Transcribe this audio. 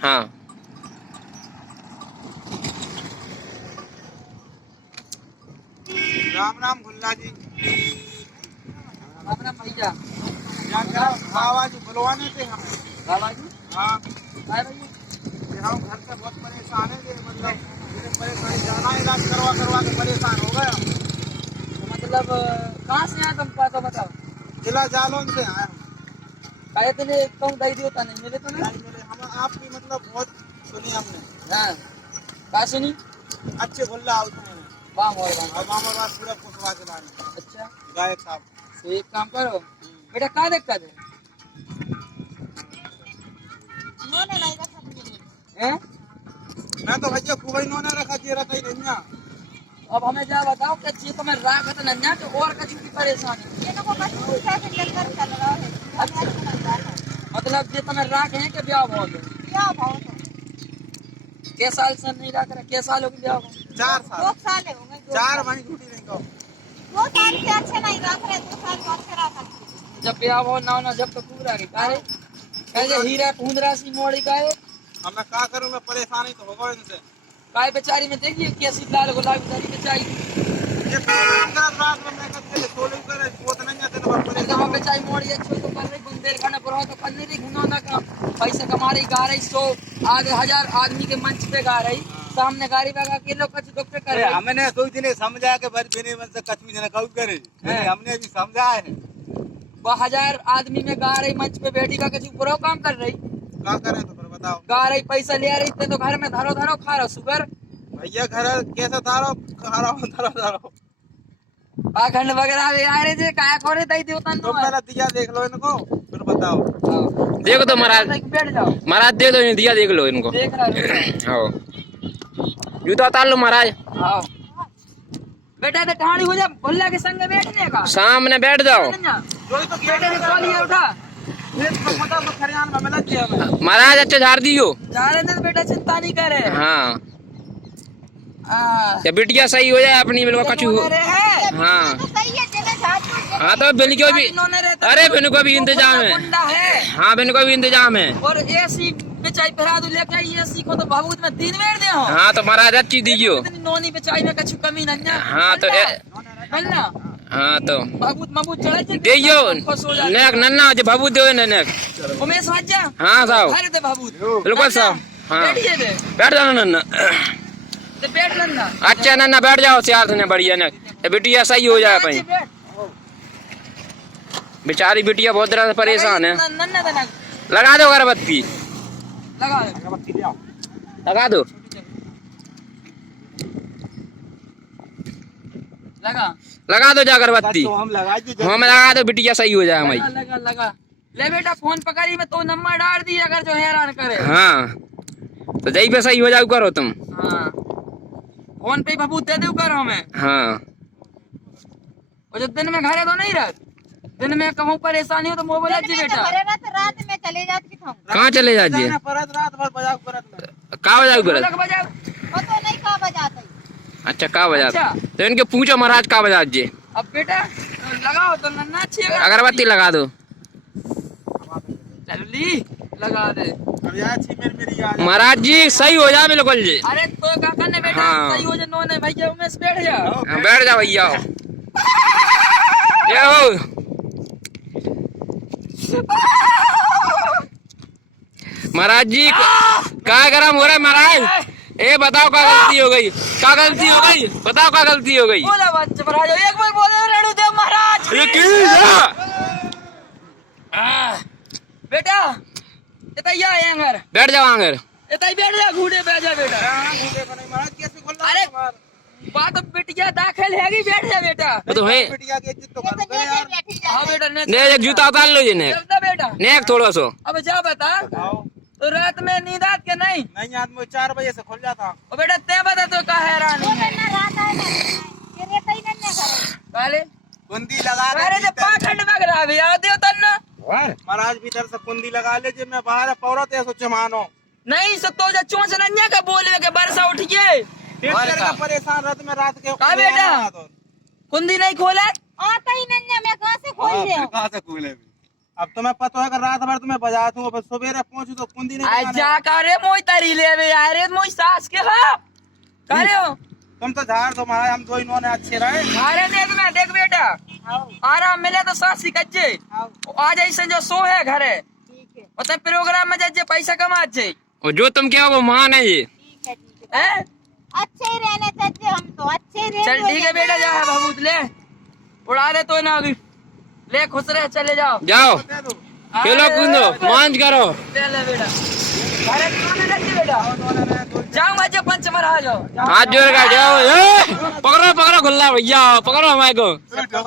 हाँ राम राम भुल्ला जी। राम राम भैया। बाबा जी बुलवाने थे हमें। बाबा जी हाँ आए भैया। हम घर से बहुत परेशान है, मतलब परेशानी जाना इलाज करवा करवा के परेशान हो गए हम। तो मतलब कहाँ से आए तुम तो बताओ। जिला जालौन से आए हम। काहे तने कहूँ दई दियो नहीं मिले तो नहीं मिले हम, आपकी मतलब बहुत सुनी हमने। हाँ का सुनी अच्छे भुल्ला हाउस में वाह मोर वाह। और हमारे पास पूरा कुशवा के बारे में अच्छा गायक साहब। तो एक काम करो बेटा, कहाँ दिक्कत है? हैं? मैं तो भैया खूब ही नोना रखा जी रखा ही नहीं ना। अब हमें जा बताओ कि अच्छी तो मैं राख तो नन्या तो और कछु की परेशानी। मतलब जे तुम्हें राख है कि ब्याह भाव है? के साल से नहीं रख रहे, के साल हो गए ब्याह भाव? 4 साल। 2 साल होंगे। 4 वहीं झूठी नहीं कहो। 2 साल से अच्छे नहीं रख रहे, 2 साल को अच्छे रखा। जब ब्याह भाव ना होना जब तो पूरा रही काहे कहे हीरा पूंदरा सी मोड़ी काहे अब मैं क्या करूँ, मैं परेशानी तो होगा इनसे। काहे बेचारी में देखिए कैसी लाल गुलाबी बेचारी बेचारी ये रात में मैं कब से सोलू करे पोत नहीं आते तो अरे जहाँ बेचारी मोड़ी अच्छी तो कर रही बुंदेलखंड पर हो तो कर नहीं रही घुनौना काम पैसे कमा रही गा रही 100 आगे 1000 आदमी के मंच पे गा रही सामने गाड़ी लगा के लोग कछु डॉक्टर कर रहे। हमने सोच ने समझा के भर बिने मन से कछु जने कहू करे हमने भी समझा है। वो 1000 आदमी में गा रही मंच पे बैठी का कछु बुरा काम कर रही क्या करे तो फिर बताओ। गा रही पैसा ले रही थे तो घर में धरो धरो खा रहा शुगर भैया घर कैसे धारो खा रहा हूँ धरो धरो पाखंड वगैरह भी आ रहे थे काय खोरे दई देवता तुम पहले दिया देख लो इनको फिर बताओ। देखो तो महाराज, बैठ जाओ महाराज देख दो दिया देख लो इनको। देख रहा हाँ जूता उतार लो महाराज। हाँ बेटा तो ठाणी हो जा भुल्ला के संग बैठने का सामने बैठ जाओ। जो तो बेटे ने तौलिया उठा पता तो खरियान में मिला दिया मैं। महाराज अच्छे झाड़ दियो। जा रहे थे तो बेटा चिंता नहीं करे। हाँ या बिटिया सही हो जाए अपनी बिल्कुल कछु हो। हाँ तो सही है, जगह झाड़ हाँ तो बिन को भी, अरे बिन को भी इंतजाम है। है हाँ बिन को भी इंतजाम है। और एसी बेचाई फिरा दो लेके आई एसी को तो बहुत में दिन वेड़ दे हो। हाँ तो महाराज अच्छी दीजियो। नोनी बेचाई में कछु कमी नहीं है। हाँ तो बल्ला हाँ तो बाबूत मबूत चढ़ा देइयो नेक नन्ना जो बाबू दे नेक। उमेश वाजा हाँ साहब अरे ते बाबूत बिल्कुल साहब। हाँ बैठिए थे बैठ जाओ नन्ना। ते बैठ नन्ना अच्छा नन्ना बैठ जाओ सियार ने बढ़िया ने बिटिया सही हो जाए अपनी। बेचारी बिटिया बहुत तरह से परेशान है। नन्ना तना लगा दो अगरबत्ती लगा लगा दो लगा लगा दो जा अगरबत्ती। तो हम लगा दी हम लगा दो बिटिया सही हो जाए हमारी। लगा लगा ले बेटा फोन पकड़ी में तो नंबर डाल दी अगर जो हैरान करे। हाँ तो जही पे सही हो जाओ करो तुम। हाँ फोन पे बाबू दे दो करो हमें। हाँ और जो दिन में घरे तो नहीं रह दिन में कहूँ परेशानी हो तो मोबाइल जी बेटा रात में चले जाते कि हम कहाँ चले जाइए परत रात भर बजाओ परत कहाँ बजाओ कर। ढोलक बजाओ वो तो नहीं कहा बजाते। अच्छा कहाँ बजा अच्छा। तो इनके पूछो महाराज कहाँ बजा दीजिए। अब बेटा तो लगाओ तो नन्ना अच्छी अगरबत्ती लगा दो। चल ली लगा दे। मेरी याद महाराज जी सही हो जाए बिल्कुल जी। अरे तो क्या करने बेटा हाँ। सही हो जाए नोने भैया उमेश बैठ जा। हाँ, बैठ जाओ भैया ये हो महाराज जी क्या गरम हो रहा है महाराज। ए बताओ क्या गलती हो गई, क्या गलती हो गई बताओ क्या गलती हो गई। बोला बच्चे महाराज एक बार बोलो रेणु देव महाराज ये की बेटा इतना आए घर बैठ जाओ आंगर। इतना बैठ जा घूटे बैठ जा बेटा। महाराज कैसे खोल रहा अरे है बात बिटिया दाखिल हैगी बैठ जा बेटा। वो तो है बिटिया की इज्जत तो ये करो तो जैसे यार। बैठी हाँ जाते। बेटा ने एक जूता उतार लो जी ने चलता बेटा नेक थोड़ा सो। अब जा बता आओ तो रात में नींद आत के नहीं नहीं आदमी 4 बजे से खुल जाता। और बेटा ते बता तो का हैरान वो है नन्ना रात है ना ये रहता ही नन्ना करे। काले कुंदी लगा अरे जब पाखंड में करा भी आ दियो तन्ना महाराज भीतर से कुंदी लगा ले जे मैं बाहर पौरत है सोच मानो नहीं सो तो जा चोंच नन्या का बोले के बरसा उठ गए का परेशान रात के का बेटा कुंदी नहीं खोला आता ही नन्ना मैं कहाँ से खोल दे। कहाँ से खोले अब तुम्हें पता है कि रात भर तुम्हें बजा दूं, अब सवेरे पहुंचू तो कुंदी नहीं बजाने। जा करे मोई तरी ले बे यार, मोई सास के हा करे हो तुम तो झाड़ दो महाराज, हम दो इन्होंने अच्छे रहे। अरे देख बेटा, आराम मिले तो सास कच्चे आज ऐसे जो सो है घरे उतने प्रोग्राम में जाइए पैसा कमा चाहिए। और जो तुम क्या वो महान है ये। हैं? अच्छे ही रहने चाहिए, हम तो अच्छे ही चल ठीक है बेटा, जा भभूत ले उड़ा दे तो ना अभी ले, खुश रहे, चले जाओ जाओ दे दो। खेलो कूदो मौज करो। ले बेटा, अरे कौन है बेटा, जाओ मजे पंच मरा जाओ। हाथ जोड़ कर जाओ। पकड़ो पकड़ो गुल्ला भैया, पकड़ो हमारे को। बैठो,